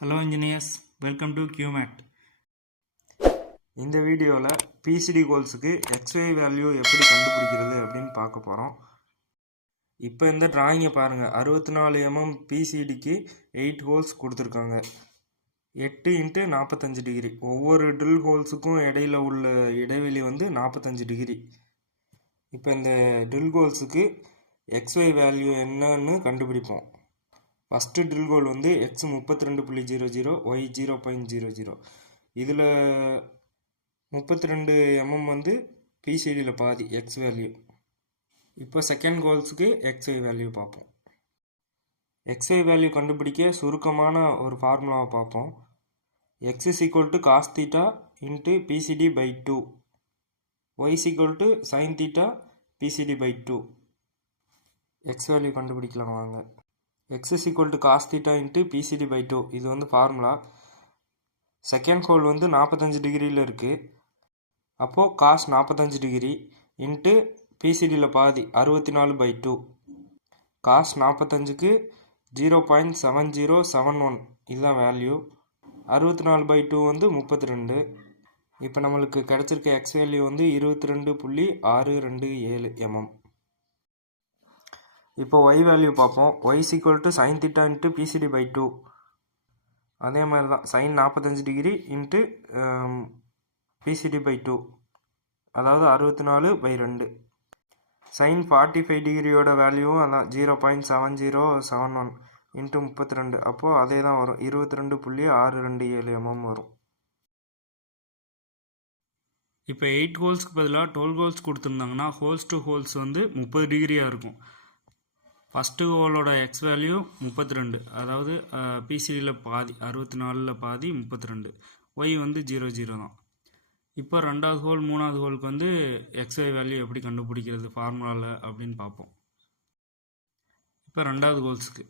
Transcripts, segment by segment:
Hello engineers, welcome to QMAT. இந்த வீடியோவில் PCT கோல்ஸுக்கு XY value எப்படி கண்டுபிடிக்கிறது அப்படின்னு பார்க்க போகிறோம். இப்போ இந்த டிராயிங்கை பாருங்கள். 64 mm பிசிடிக்கு 8 ஹோல்ஸ் கொடுத்துருக்காங்க. 8 × 45 டிகிரி. ஒவ்வொரு ட்ரில் ஹோல்ஸுக்கும் இடையில உள்ள இடைவெளி 45 டிகிரி. இப்போ இந்த ட்ரில் ஹோல்ஸுக்கு XY வேல்யூ என்னன்னு கண்டுபிடிப்போம். ஃபஸ்ட்டு ட்ரில் கோல் X 32.00, Y 0.00. இதில் 32 mm பிசிடியில் பாதி X வேல்யூ. இப்போ செகண்ட் கோல்ஸுக்கு XY வேல்யூ பார்ப்போம். XY வேல்யூ கண்டுபிடிக்க சுருக்கமான ஒரு ஃபார்முலாவை பார்ப்போம். X = cos θ × PCD/2, Y = sin θ PCD/2. X value கண்டுபிடிக்கலாம் வாங்க. X = cos θ × PCD/2. இது ஃபார்முலா. செகண்ட் ஹோல் 45 டிகிரியில் இருக்குது. அப்போது cos 45 டிகிரி இன்ட்டு பிசிடியில் பாதி 64/2. cos 45க்கு 0.7071 இதுதான் வேல்யூ. 64/2 32. இப்போ நம்மளுக்கு கிடச்சிருக்க X வேல்யூ 22.627 mm. இப்போ Y வேல்யூ பார்ப்போம். Y = sin θ × PCD/2. அதே மாதிரி தான், sin 45 டிகிரி இன்ட்டு PCD/2, அதாவது 64/2. sin 45 டிகிரியோட வேல்யூவும் அதான் 0.7071 × 32. அப்போது அதே தான் வரும், 22.627 mm வரும். இப்போ 8 ஹோல்ஸ்க்கு பதிலாக 12 ஹோல்ஸ் கொடுத்துருந்தாங்கன்னா ஹோல்ஸ் டு ஹோல்ஸ் 30 டிகிரியாக இருக்கும். ஃபஸ்ட்டு ஹோலோட X வேல்யூ 32, அதாவது பிசிடியில் பாதி 64ல் பாதி 32. Y 00 தான். இப்போ ரெண்டாவது ஹோல் மூணாவது ஹோலுக்கு XY வேல்யூ எப்படி கண்டுபிடிக்கிறது ஃபார்முலாவில் அப்படின்னு பார்ப்போம். இப்போ ரெண்டாவது ஹோல்ஸுக்கு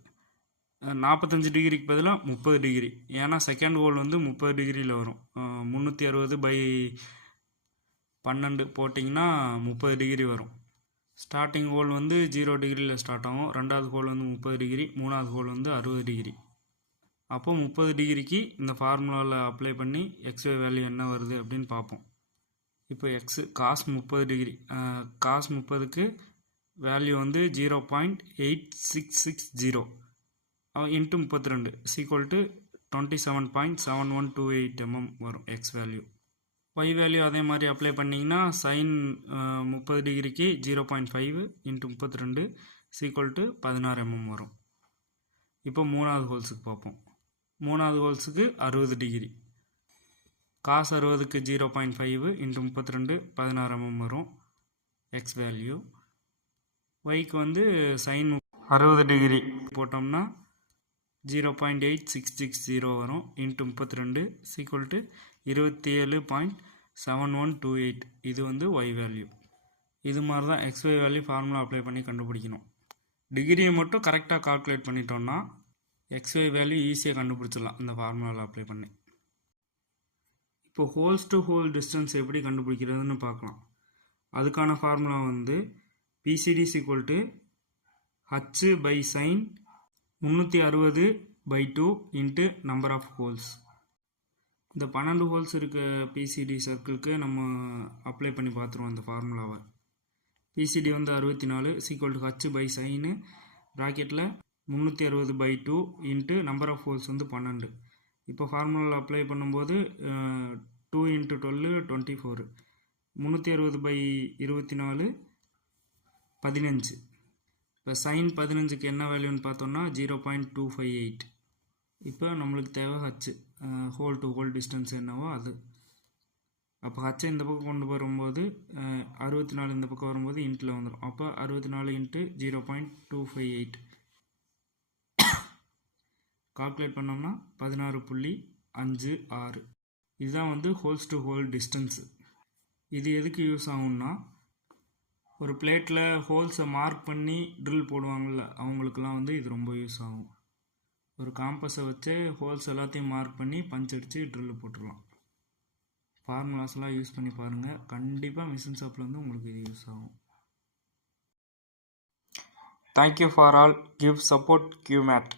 45 டிகிரிக்கு பதிலாக 30 டிகிரி. ஏன்னா செகண்ட் ஹோல் 30 டிகிரியில் வரும். 360/12 போட்டிங்கன்னா 30 டிகிரி வரும். ஸ்டார்டிங் ஹோல் 0 டிகிரியில் ஸ்டார்ட் ஆகும். ரெண்டாவது ஹோல் 30 டிகிரி, மூணாவது ஹோல் 60 டிகிரி. அப்போது 30 டிகிரிக்கு இந்த ஃபார்முலாவில் அப்ளை பண்ணி XY வேல்யூ என்ன வருது அப்படின்னு பார்ப்போம். இப்போ X cos 30 டிகிரி, cos 30க்கு வேல்யூ 0.8660 இன்ட்டு 32 = 27.7128 mm வரும் X வேல்யூ. Y வேல்யூ அதே மாதிரி அப்ளை பண்ணிங்கன்னா sin 30 டிகிரிக்கு 0.5 இன்ட்டு 32 = 16 mm வரும். இப்போ மூணாவது ஹோல்ஸுக்கு பார்ப்போம். மூணாவது ஹோல்ஸுக்கு 60 டிகிரி, cos 60க்கு 0.5 இன்ட்டு 32 16 mm வரும் X வேல்யூ. Yக்கு sin 60 டிகிரி போட்டோம்னா 0.8660 வரும் இன்ட்டு 32 = 27.7128. இது Y வேல்யூ. இது மாதிரி தான் XY வேல்யூ ஃபார்முலா அப்ளை பண்ணி கண்டுபிடிக்கணும். டிகிரியை மட்டும் கரெக்டாக கால்குலேட் பண்ணிட்டோம்னா XY வேல்யூ ஈஸியாக கண்டுபிடிச்சிடலாம் இந்த ஃபார்முலாவில் அப்ளை பண்ணி. இப்போ ஹோல்ஸ் டு ஹோல் டிஸ்டன்ஸ் எப்படி கண்டுபிடிக்கிறதுன்னு பார்க்கலாம். அதுக்கான formula PCD = h/sin 360/2 into number of holes. இந்த 12 ஹோல்ஸ் இருக்க பிசிடி சர்க்கிளுக்கு நம்ம அப்ளை பண்ணி பார்த்துருவோம் இந்த ஃபார்முலாவை. பிசிடி 64 = h/sin ப்ராக்கெட்டில் 360/2 இன்ட்டு நம்பர் ஆஃப் ஹோல்ஸ் 12. இப்போ ஃபார்முலாவில் அப்ளை பண்ணும்போது 2 × 12 24. 360/24 15. இப்போ sin 15க்கு என்ன வேல்யூன்னு பார்த்தோம்னா 0.258. இப்போ நம்மளுக்கு தேவை h, whole to whole distance என்னவோ அது. அப்போ ஹச்சை இந்த பக்கம் கொண்டு வரும்போது 64 இந்த பக்கம் வரும்போது இன்ட்டில் வந்துடும். அப்போ 64 × 0.258 கால்குலேட் பண்ணோம்னா 16.56. இதுதான் ஹோல்ஸ் டு ஹோல் டிஸ்டன்ஸு. இது எதுக்கு யூஸ் ஆகும்னா, ஒரு பிளேட்டில் ஹோல்ஸை மார்க் பண்ணி ட்ரில் போடுவாங்கள்ல, அவங்களுக்குலாம் இது ரொம்ப யூஸ் ஆகும். ஒரு காம்பஸை வச்சு ஹோல்ஸ் எல்லாத்தையும் மார்க் பண்ணி பஞ்ச் அடித்து ட்ரில் போட்டுடலாம். ஃபார்முலாஸ்லாம் யூஸ் பண்ணி பாருங்கள், கண்டிப்பாக மிஷின் ஷாப்பில் உங்களுக்கு இது யூஸ் ஆகும். Thank you for all. Give support QMAT.